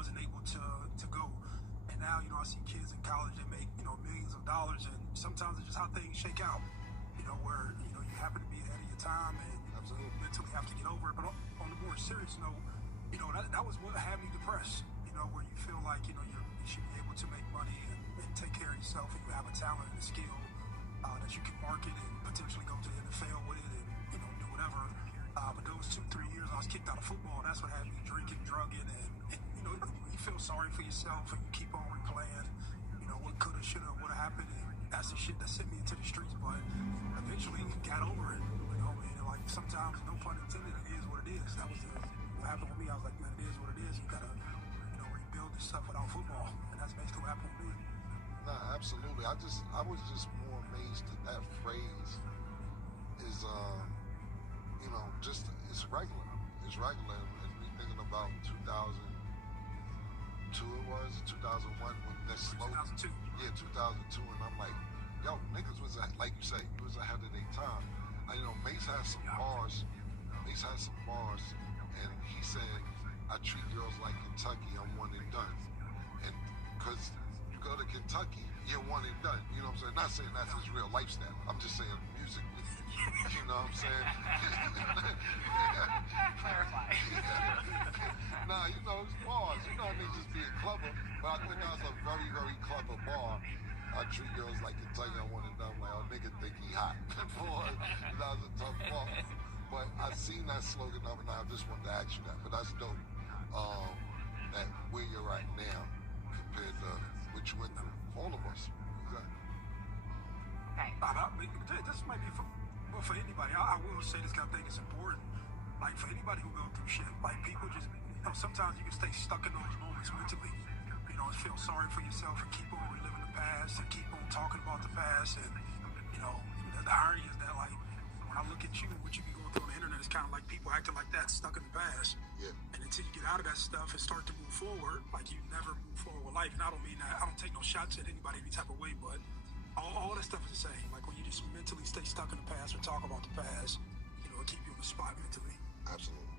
wasn't able to go. And now, I see kids in college that make, millions of dollars, and sometimes it's just how things shake out, where, you happen to be ahead of your time and Absolutely. you mentally have to get over it. But on the more serious note, that was what had me depressed, where you feel like, you should be able to make money and take care of yourself, and you have a talent and a skill that you can market and potentially go to the NFL with and, do whatever. But those 2-3 years I was kicked out of football, that's what had me drinking, drugging, and you feel sorry for yourself and you keep on replaying, what coulda, shoulda, woulda happened, and that's the shit that sent me into the streets. But eventually got over it, and like sometimes, no pun intended, it is what it is. That was what happened with me. I was like, man, it is what it is. You gotta, rebuild this stuff without football, and that's basically what happened with me. Nah, absolutely. I was just more amazed that phrase is, just it's regular. It's regular, and we thinking about 2002. It was 2001 when this slow. 2002. Yeah, 2002, and I'm like, yo, niggas was like you say, you was ahead of their time. Mace had some bars. Mace had some bars, and he said, "I treat girls like Kentucky. I'm one and done." And because you go to Kentucky, you're one and done. You know what I'm saying? Not saying that's his real lifestyle. I'm just saying musically. You know what I'm saying? Clarify. Nah, it's bars. They just being clever. But I think that was a very, very clever bar. I treat girls like Kentucky. I want to know, like, oh, nigga think he hot. Boy, that was a tough bar. But I seen that slogan up, and I just wanted to ask you that. But that's dope. That where you're at now compared to what you went through. All of us. Exactly. Okay. This might be for anybody. I will say this, 'cause I think it's important. Like, for anybody who go through shit, like, people just, sometimes you can stay stuck in those moments mentally. Feel sorry for yourself and keep on reliving the past and keep on talking about the past. And, the irony is that, like, when I look at you, what you be going through on the internet, it's kind of like people acting like that, stuck in the past. Yeah. And until you get out of that stuff and start to move forward, like, you never move forward with life. And I don't mean that, I don't take no shots at anybody any type of way, but all that stuff is the same. Like, when you just mentally stay stuck in the past or talk about the past, it'll keep you in the spot mentally. Absolutely.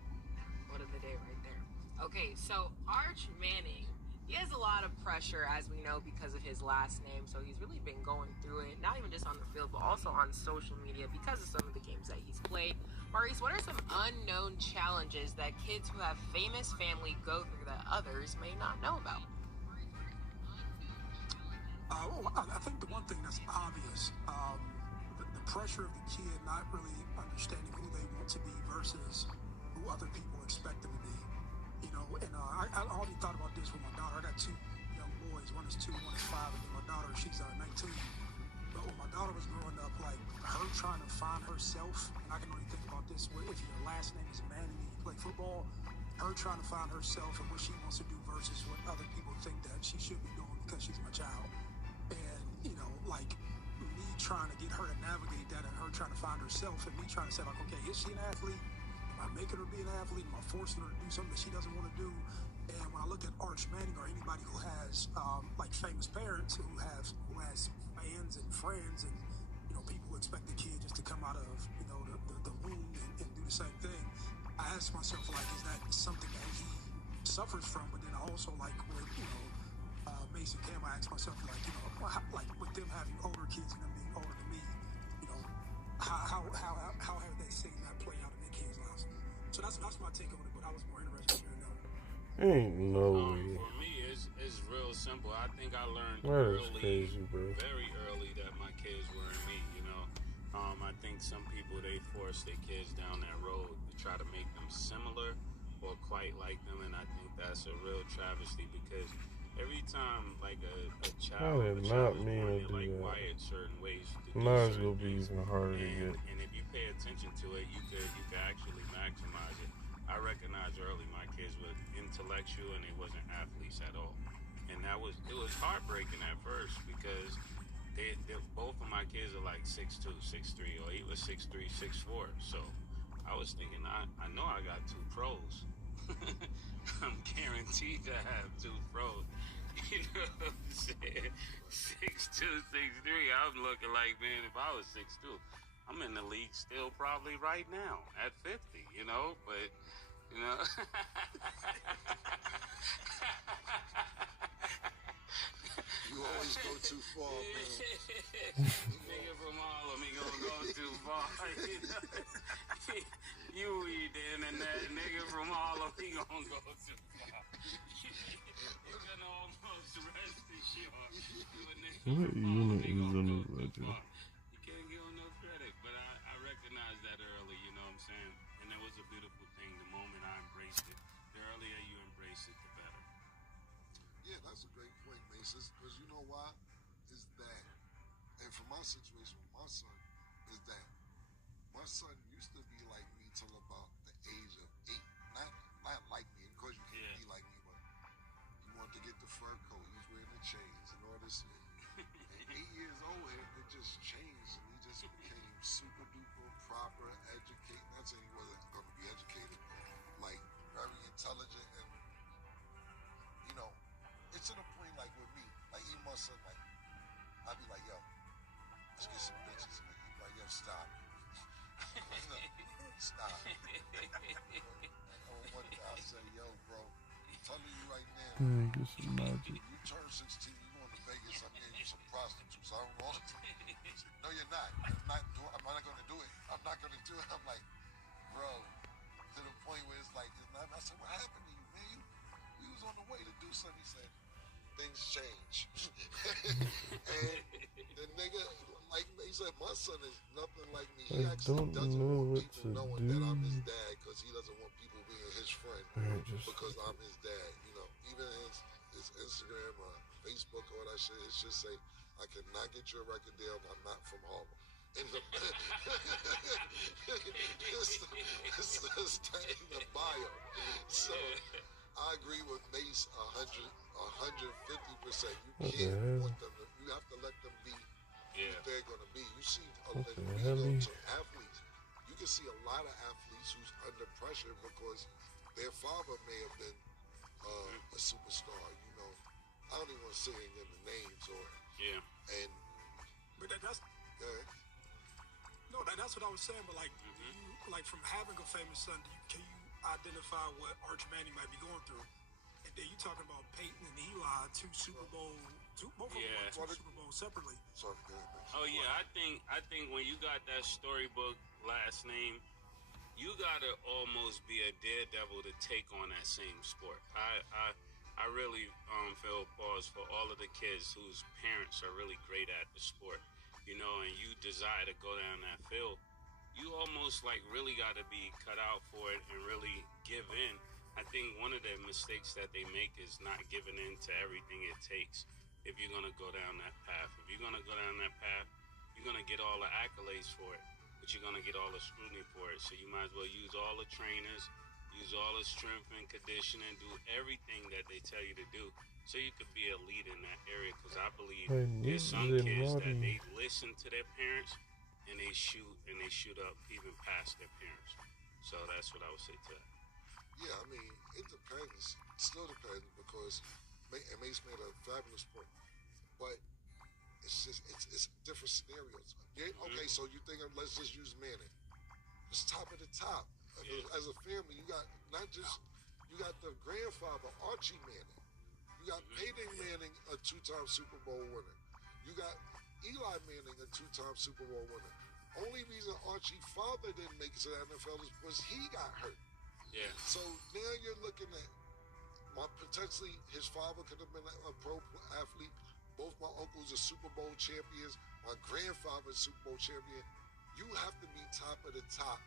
What of the day right there. Okay, so Arch Manning, he has a lot of pressure, as we know, because of his last name. So he's really been going through it, not even just on the field, but also on social media because of some of the games that he's played. Maurice, what are some unknown challenges that kids who have famous family go through that others may not know about? I think the one thing that's obvious, the pressure of the kid not really understanding who they want to be versus who other people expect them to be. And I already thought about this with my daughter. I got 2 young boys. One is 2, one is 5, and then my daughter, she's 19. But when my daughter was growing up, like, her trying to find herself, and I can only think about this, if your last name is Manning and you play football, her trying to find herself and what she wants to do versus what other people think that she should be doing because she's my child. And, like, me trying to get her to navigate that and her trying to find herself and me trying to say, like, okay, is she an athlete? Am I making her be an athlete? Am I forcing her to do something that she doesn't want to do? And when I look at Arch Manning or anybody who has, like, famous parents who has fans and friends and, people who expect the kid just to come out of, the womb and do the same thing, I ask myself, like, is that something that he suffers from? But then also, like, with, Mason Cam, I ask myself, like, with them having older kids and them being older than me, how have they seen that play out in their kids' lives? So that's my take on it, but I was more interested in hearing that. Ain't no way. For me, it's real simple. I think I learned Crazy, bro. very early that my kids were in me, I think some people, they force their kids down that road to try to make them similar or quite like them, and I think that's a real travesty because every time, like, a child, I did not mean to they're, do like, that. wired certain ways to do Might as certain well be things. even harder to And get. if you pay attention to it, you could actually maximize it. I recognized early my kids were intellectual and they wasn't athletes at all. And it was heartbreaking at first because they both of my kids are like 6'2", 6'3", or he was 6'3", 6'4". So I was thinking, I know I got 2 pros. I'm guaranteed to have 2 pros. You know what I'm saying? 6'2", 6'3". I'm looking like, man, if I was 6'2", I'm in the league still probably right now at 50, but, far, man. Nigga from Harlem, he gonna go too far. You eat the internet, nigga from Harlem, he gonna go too far. You can almost rest assured. What unit is on this ledger? You can't give him no credit, but I recognize that early, you know what I'm saying? And it was a beautiful thing the moment I embraced it. The earlier you embrace it, the better. Yeah, that's a great point, Mason. Because you know why? Is that, and for my situation with my son, is that my son used to be like me till about the age of 8. Not like me, of course you can't be like me, but he wanted to get the fur coat. He was wearing the chains and all this. And 8 years old, it just changed, and he just became super duper proper, educated. Not saying he wasn't going to be educated, like very intelligent, and you know, it's to the point like with me, like even my son, like I'd be like, yo, let's get some bitches, and he'd be like, yo, stop. Stop. One day I say, yo, bro, I'm telling you right now, Get some magic. you turn 16, you going to Vegas, I'm getting you some prostitutes. I don't want to. No, you're not. I'm not going to do it. I'm not going to do it. I'm like, bro, to the point where it's like, it's not. I said, what happened to you, man? We was on the way to do something. He said, things change. And the nigga, like he said, my son is nothing like me. He I actually don't doesn't know want what people to knowing do. that I'm his dad because he doesn't want people being his friend Alright, just because I'm his dad. You know, even his Instagram or Facebook or all that shit, it's just say, I cannot get your record deal. I'm not from Harlem. In the it's that in the bio. So I agree with Mace 150%. You can't want them to, you have to let them be who they're gonna be. You see What when the you hell? go to athletes, you can see a lot of athletes who's under pressure because their father may have been a superstar, you know. I don't even want to say any of the names or and But that's that's what I was saying. But like, you, like from having a famous son, can you identify what Arch Manning might be going through? And then you talking about Peyton and Eli, both of them won 2 Super Bowls separately. sorry, go ahead, man. Oh yeah, I think when you got that storybook last name, you gotta almost be a daredevil to take on that same sport. I really feel pause for all of the kids whose parents are really great at the sport, you know, and you desire to go down that field. You almost like really got to be cut out for it and really give in. I think one of the mistakes that they make is not giving in to everything it takes if you're going to go down that path. If you're going to go down that path, you're going to get all the accolades for it, but you're going to get all the scrutiny for it. So you might as well use all the trainers, use all the strength and conditioning, do everything that they tell you to do so you could be a lead in that area. Because I believe there's some kids that they listen to their parents and they shoot up even past their parents. So that's what I would say to that. Yeah, I mean, it depends. It still depends because Mace made a fabulous point. But it's just it's different scenarios. Yeah, okay, so you think let's just use Manning. It's top of the top. As a family, you got you got the grandfather, Archie Manning. You got Peyton Manning, a 2-time Super Bowl winner. You got Eli Manning, a 2-time Super Bowl winner. Only reason Archie's father didn't make it to the NFL is because he got hurt. Yeah. So now you're looking at potentially his father could have been a pro athlete. Both my uncles are Super Bowl champions. My grandfather's Super Bowl champion. You have to be top of the top.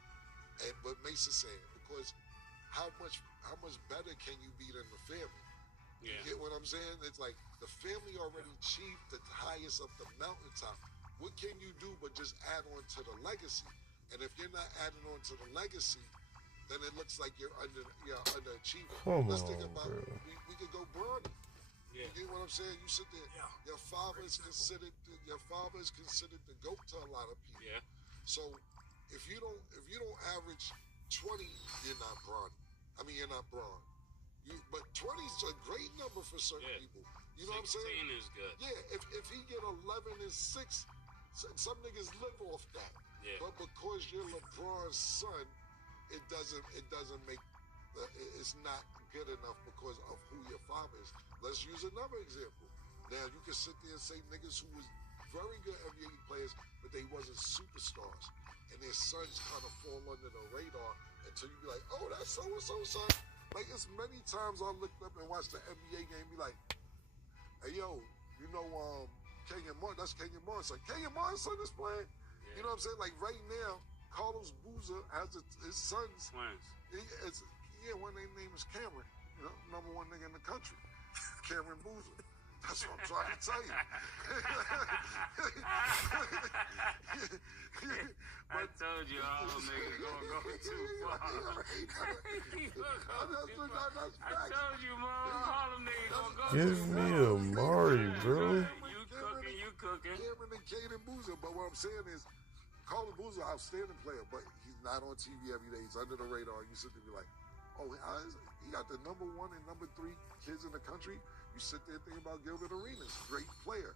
And what Mace is saying, because how much better can you be than the family? Yeah. You get what I'm saying? It's like the family already achieved the highest of the mountaintop. What can you do but just add on to the legacy? And if you're not adding on to the legacy, then it looks like you're underachieving. Let's think about we could go Bronny. Yeah. You get what I'm saying? You sit there. Yeah. Your father is considered the GOAT to a lot of people. Yeah. So if you don't average 20, you're not Bronny. I mean, you're not Braun. But 20 is a great number for certain people. You know what I'm saying? 16 is good. Yeah, if he get 11 and 6, some niggas live off that. Yeah. But because you're LeBron's son, it doesn't make it's not good enough because of who your father is. Let's use another example. Now, you can sit there and say niggas who was very good NBA players, but they wasn't superstars. And their sons kind of fall under the radar until you be like, oh, that's so-and-so son. Like, it's many times I looked up and watched the NBA game and be like, hey, yo, you know, Kenyon Martin, that's Kenyon Martin. Like, Kenyon Martin son is playing. Yeah. You know what I'm saying? Like, right now, Carlos Boozer has his sons. Twins. One of their name is Cameron. You know, number one nigga in the country. Cameron Boozer. That's what I'm trying to tell you. I told you all them niggas gonna go too far. I told you, Mom, all them niggas gonna go Give too me far. Amari, bro. You cooking. Cameron and Caden Boozer. But what I'm saying is, Carlos Boozer, outstanding player, but he's not on TV every day. He's under the radar. You sit there and be like, oh, he got the number 1 and number 3 kids in the country. You sit there thinking about Gilbert Arenas, great player.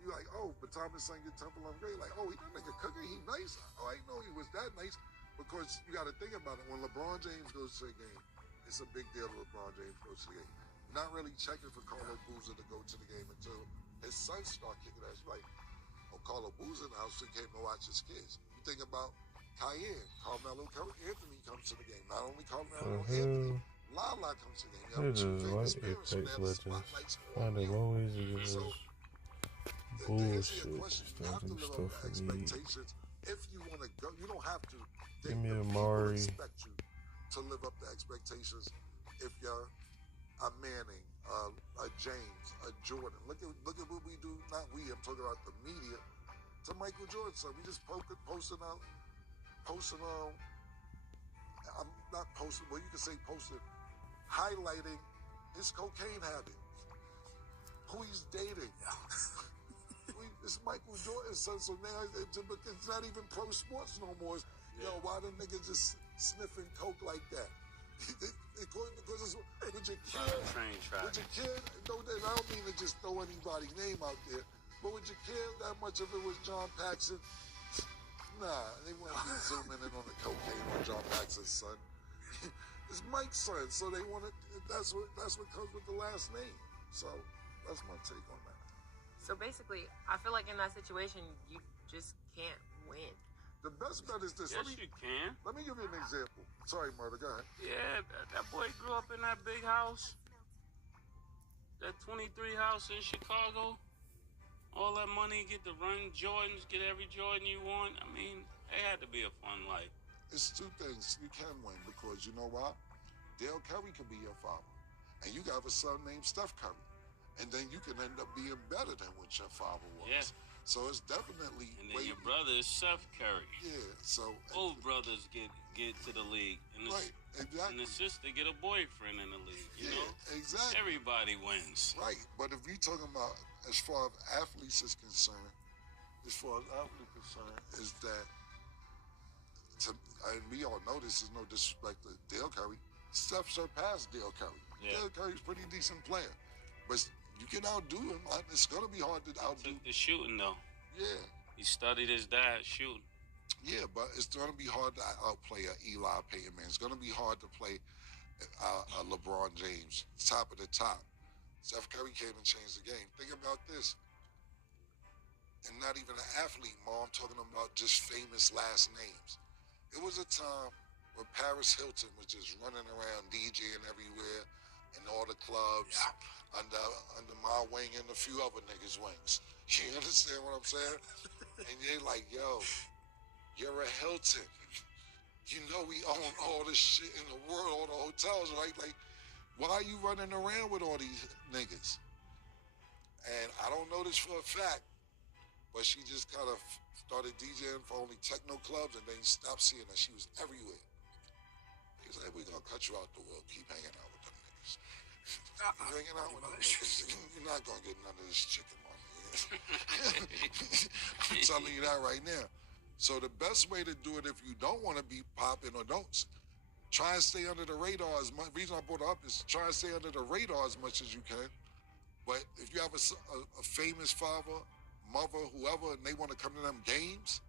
You like, oh, but Thomas sang your Temple on Great. Like, oh, he that nigga cooking, he nice. Oh, I didn't know he was that nice. Because you got to think about it. When LeBron James goes to a game, it's a big deal that LeBron James goes to the game. Not really checking for Carlo Boozer to go to the game until his sons start kicking ass. Like, oh, Carlo Boozer now so he came to watch his kids. You think about Cayenne, Carmelo Anthony comes to the game. Not only Carmelo Anthony, Lala comes to the game. You have two famous parents who have the spotlights on them. So, to answer your question, you have to live up to expectations. If you want to go, you don't have to. Give me People Amari. expect you to live up to expectations. If you're a Manning, a James, a Jordan, look at what we do. Not we. I'm talking about the media. To Michael Jordan, so we just posting. I'm not posting. Well, you can say posting, highlighting his cocaine habit, who he's dating. It's Michael Jordan's son, so now it's not even pro sports no more. Yo, why the nigga just sniffing coke like that? Because it's with your kid, and I don't mean to just throw anybody's name out there, but with your kid, that much of it was John Paxson. Nah, they want to zoom in on the cocaine on John Paxson's son. It's Mike's son, so they want to. That's what comes with the last name. So that's my take on that. So basically, I feel like in that situation, you just can't win. The best bet is this. Yes, you can. Let me give you an example. Sorry, Murder, go ahead. Yeah, that boy grew up in that big house. That 23 house in Chicago. All that money, get to run Jordans, get every Jordan you want. I mean, it had to be a fun life. It's two things. You can win because you know why? Dale Curry could be your father. And you got a son named Steph Curry. And then you can end up being better than what your father was. Yeah. So it's definitely... And then your brother is Steph Curry. Yeah, so... Both brothers get to the league. And right, exactly. And the sister get a boyfriend in the league, you know? Exactly. Everybody wins. Right, but if you're talking about as far as athletes is concerned, is that... and we all know this is no disrespect to Dale Curry. Steph surpassed Dale Curry. Yeah. Dale Curry's a pretty decent player. But you can outdo him. It's going to be hard to outdo. The shooting, though. Yeah. He studied his dad shooting. Yeah, but it's going to be hard to outplay a Eli Payton, man. It's going to be hard to play a LeBron James, top of the top. Steph Curry came and changed the game. Think about this. And not even an athlete, Ma. I'm talking about just famous last names. It was a time when Paris Hilton was just running around DJing everywhere in all the clubs. Yeah. Under my wing and a few other niggas' wings. You understand what I'm saying? And they're like, yo, you're a Hilton. You know we own all this shit in the world, all the hotels, right? Like, why are you running around with all these niggas? And I don't know this for a fact, but she just kind of started DJing for only techno clubs and then stopped seeing her. She was everywhere. He was like, we're going to cut you out the world. Keep hanging out with them niggas. Hanging out with them niggas. You're not going to get none of this chicken money. I'm telling you that right now. So the best way to do it if you don't want to be popping or don't, try and stay under the radar as much. The reason I brought it up is try and stay under the radar as much as you can. But if you have a famous father, mother, whoever, and they want to come to them games,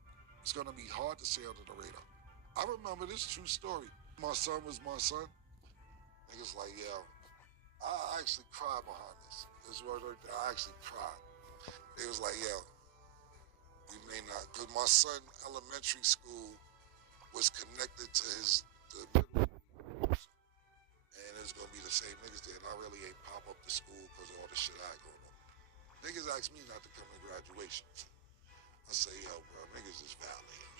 it's going to be hard to stay under the radar. I remember this true story. My son was my son. Niggas like, yeah, I actually cried behind this. This word right there, I actually cried. It was like, yo, we may not, because my son elementary school was connected to the middle school. And it's gonna be the same niggas there. And I really ain't pop up to school because of all the shit I had going on. Niggas asked me not to come to graduation. I say, yo, bro, niggas is violating.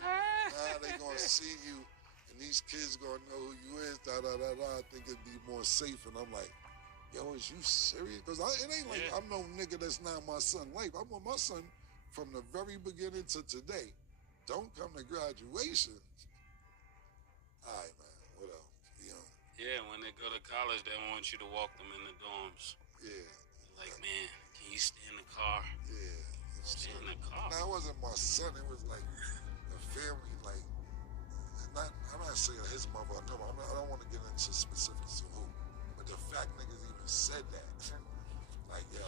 Nah, they gonna see you, and these kids gonna know who you is. Da da da da. I think it'd be more safe. And I'm like, yo, is you serious? Because it ain't like I'm no nigga that's not my son life. I want my son from the very beginning to today. Don't come to graduation. All right, man. What else? You know? Yeah, when they go to college, they want you to walk them in the dorms. Yeah. Like, man, can you stay in the car? Yeah. You know Stay in the car. Now, it wasn't my son. It was like the family, like, I'm not saying his mother. No, I don't want to get into specifics of who. But the fact niggas even said that. Like, yo.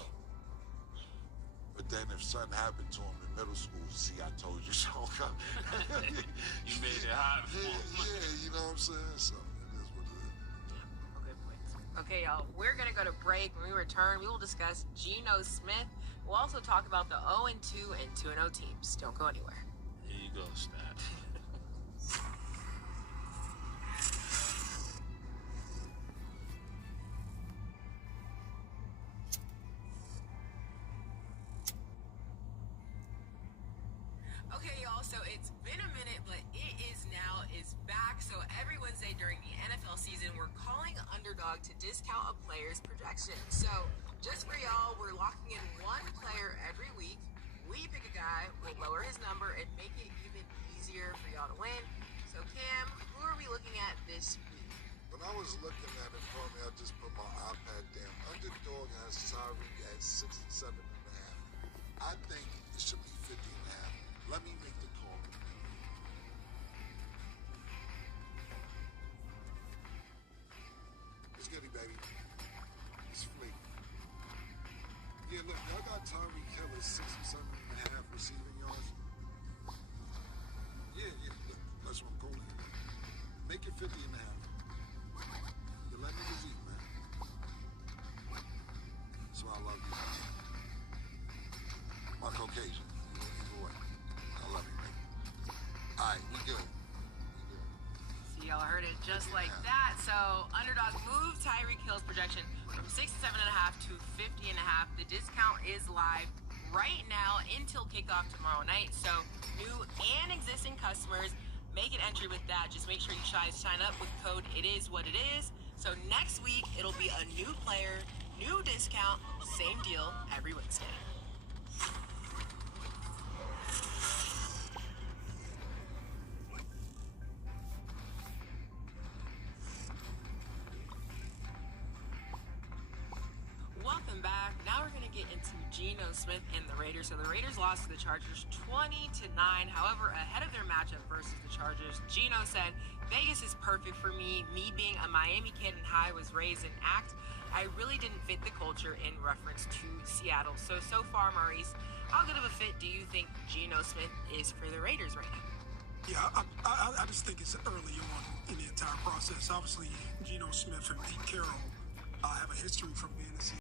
But then if something happened to him in middle school, see, I told you so. You made it hot. Yeah, you know what I'm saying? So it is what it is. Yeah, okay, points. Okay, y'all, we're going to go to break. When we return, we will discuss Geno Smith. We'll also talk about the 0-2 and 2-0 teams. Don't go anywhere. Here you go, Stat. Okay, y'all, so it's been a minute, but it is back. So every Wednesday during the NFL season, we're calling Underdog to discount a player's projection. So just for y'all, we're locking in one player every week. We pick a guy, we'll lower his number, and make it even easier for y'all to win. So Cam, who are we looking at this week? When I was looking at it for me, I just put my iPad down. Underdog has Tyreek at 67.5. I think it should be 50.5. Let me make the call. It's goody, baby. It's fleek. Yeah, look, y'all got Tyreek Hill at 67.5 receiving yards. Yeah, look, that's what I'm calling it. Make it 50.5. You let niggas eat, man. That's why I love you. My Caucasian. Either way. I love you, man. All right, we good. See, y'all heard it just like that. So Underdog moved Tyreek Hill's projection from 67.5 to 50.5. The discount is live right now until kickoff tomorrow night. So new and existing customers, make an entry with that. Just make sure you sign up with code ITISWHATITIS. So next week, it'll be a new player, new discount, same deal every Wednesday. Welcome back. Now we're going to get into Geno Smith and the Raiders. So the Raiders lost to the Chargers 20-9. However, ahead of their matchup versus the Chargers, Geno said, Vegas is perfect for me. Me being a Miami kid and how I was raised and act, I really didn't fit the culture in reference to Seattle. So far, Maurice, how good of a fit do you think Geno Smith is for the Raiders right now? Yeah, I just think it's early on in the entire process. Obviously, Geno Smith and Pete Carroll have a history from being a